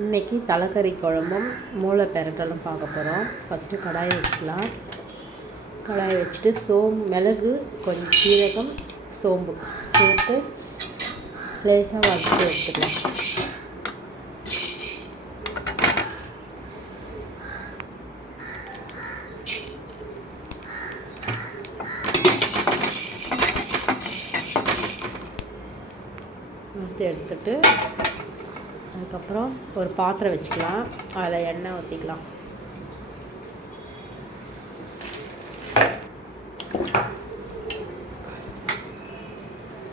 இன்றைக்கி தலைக்கறி குழம்பும் மூளை பெரட்டலும் பார்க்க போகிறோம். ஃபஸ்ட்டு கடாயை வச்சுக்கலாம். கடாயை வச்சுட்டு மிளகு, கொஞ்சம் சீரகம், சோம்பு சேர்த்து லேசாக வதக்கி எடுத்துக்கலாம். எடுத்துட்டு அதுக்கப்புறம் ஒரு பாத்திரம் வச்சுக்கலாம். அதில் எண்ணெய் ஊற்றிக்கலாம்.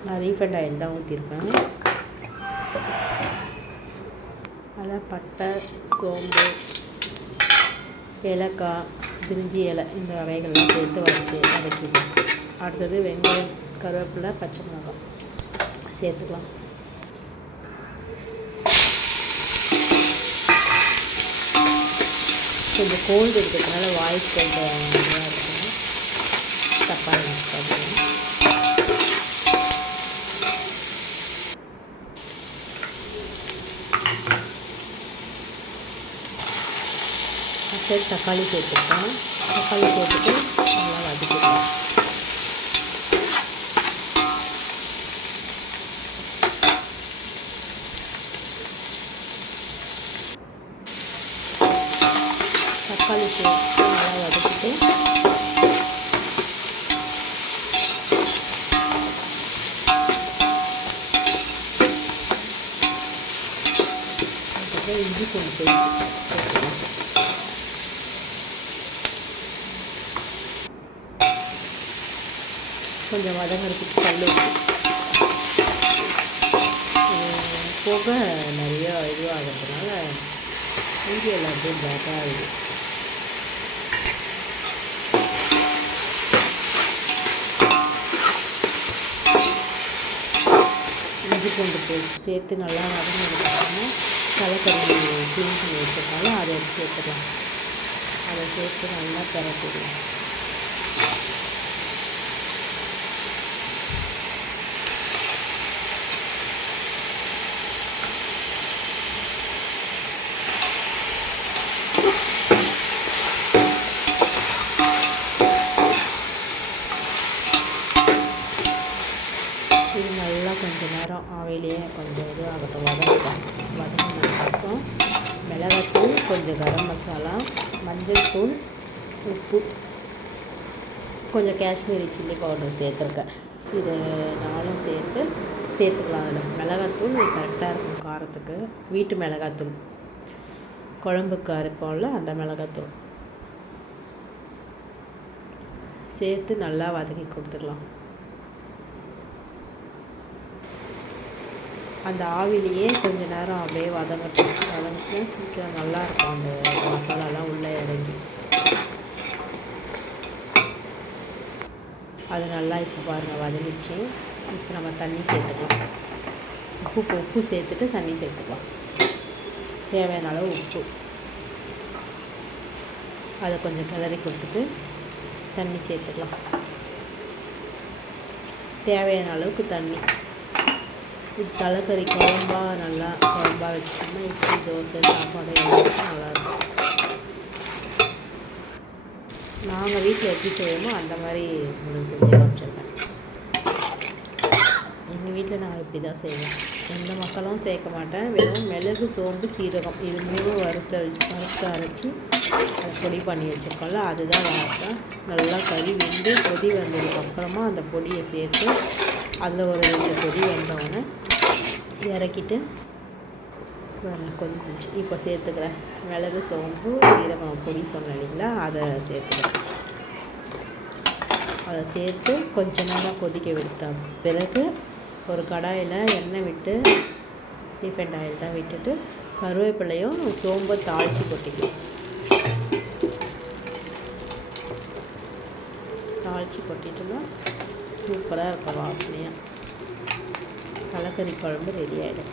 நான் ரீஃபைண்ட் ஆயில் தான் ஊற்றிருக்கேன். அதில் பட்டை, சோம்பு, ஏலக்காய், பிரிஞ்சி இலை இந்த வகைகள்லாம் சேர்த்து வதக்கிக்கலாம். அடுத்தது வெங்காயம், கருவேப்பிலை, பச்சை மிளகாய் சேர்த்துக்கலாம். கொஞ்சம் கோல்டு இருக்கிறதுனால வாய்ஸ் கொஞ்சம் நல்லா இருக்கும். தக்காளி சரி, தக்காளி சேர்த்துக்கலாம். தக்காளி சேர்த்துட்டு நல்லா வதக்கிக்கலாம். தக்காளி சேர்த்து நல்லா வதக்கிட்டு அதுக்கப்புறம் இஞ்சி பூண்டு சேர்த்துக்கலாம். கொஞ்சம் வதங்கிறதுக்கு கல் போக நிறைய இதுவாகிறதுனால இஞ்சி எல்லாம் அப்படியே பிளாக்காக ஆகுது. இஞ்சி பூண்டு பேஸ்ட் சேர்த்து நல்லா வதங்கினதுக்கப்புறமா தலைக்கறி க்ளீன் பண்ணி வச்சிருக்காங்க, அதை எடுத்து சேர்த்துக்கலாம். அதை சேர்த்து நல்லா பரட்டிடலாம். இது நல்லா கொஞ்சம் நேரம் ஆவிலேயே கொஞ்சம் இது ஆகட்டும். வதங்கினதுக்கப்புறம் மிளகாத்தூள், கொஞ்சம் கரம் மசாலா, மஞ்சள் தூள், உப்பு, கொஞ்சம் காஷ்மீரி சில்லி பவுடர் சேர்த்துருக்கேன். இது நாலும் சேர்த்துக்கலாம். அதில் மிளகாத்தூள் கரெக்டாக இருக்கும் காரத்துக்கு. வீட்டு மிளகாத்தூள், குழம்புக்கு அரைப்போம்ல அந்த மிளகாத்தூள் சேர்த்து நல்லா வதக்கி கொடுத்துடலாம். அந்த ஆவிலேயே கொஞ்சம் நேரம் அப்படியே வதங்கினா சீக்கிரம் நல்லாயிருக்கும். அந்த மசாலாலாம் உள்ளே இறங்கி அது நல்லா இப்போ பாருங்கள் வதங்கிச்சு. இப்போ நம்ம தண்ணி சேர்த்துக்கலாம். உப்பு சேர்த்துட்டு தண்ணி சேர்த்துக்கலாம். தேவையான அளவு உப்பு, அதை கொஞ்சம் கிளறி கொடுத்துட்டு தண்ணி சேர்த்துக்கலாம். தேவையான அளவுக்கு தண்ணி. இது தலைக்கறி குழம்பா வச்சுட்டோம்னா இட்லி, தோசை, சாப்பாடு எல்லாருக்கும் நல்லாயிருக்கும். நாங்கள் வீட்டில் எப்படி செய்வோமோ அந்த மாதிரி செஞ்சு காமிச்சிருக்கேன். எங்கள் வீட்டில் நான் இப்படி தான் செய்வேன். எந்த மசாலாவும் சேர்க்க மாட்டேன். வெறும் மிளகு, சோம்பு, சீரகம் இது மூணும் வறுத்து அரைச்சி அதை பொடி பண்ணி வச்சுருக்கோம்ல, அதுதான் வளர்ப்பேன். நல்லா கறி வெந்து கொதி வந்ததுக்கப்புறமா அந்த பொடியை சேர்த்து அதில் ஒரு 2 கொதி வந்தோடனே இறக்கிட்டு கொதிச்சு இப்போ சேர்த்துக்கிறேன். மிளகு, சோம்பு, சீரகம் பொடி சொன்னேன் இல்லைங்களா, அதை சேர்த்துக்கிறேன். அதை சேர்த்து கொஞ்ச நேரம் கொதிக்க விட்ட பிறகு ஒரு கடாயில் எண்ணெய் விட்டு, ரீஃபைண்ட் ஆயில் தான் விட்டுட்டு, கருவேப்பிலையும் சோம்பை தாளித்து கொட்டிக்கலாம். தாளித்து கொட்டிட்டோம்னா சூப்பராக இருக்கும். வாசனையாக தலைக்கறி குழம்பு ரெடி ஆகிடும்.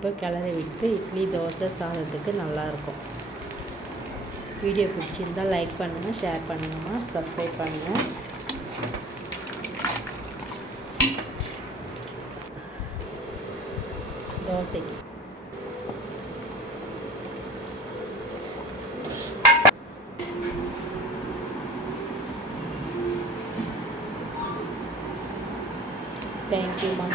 இப்போ கிளறி விட்டு இட்லி தோசை சாதத்துக்கு நல்லாயிருக்கும். வீடியோ பிடிச்சிருந்தால் லைக் பண்ணுங்கள், ஷேர் பண்ணுங்கம்மா, சப்ஸ்கிரைப் பண்ணுங்கள். தோசைக்கு தேங்க்யூம்மா.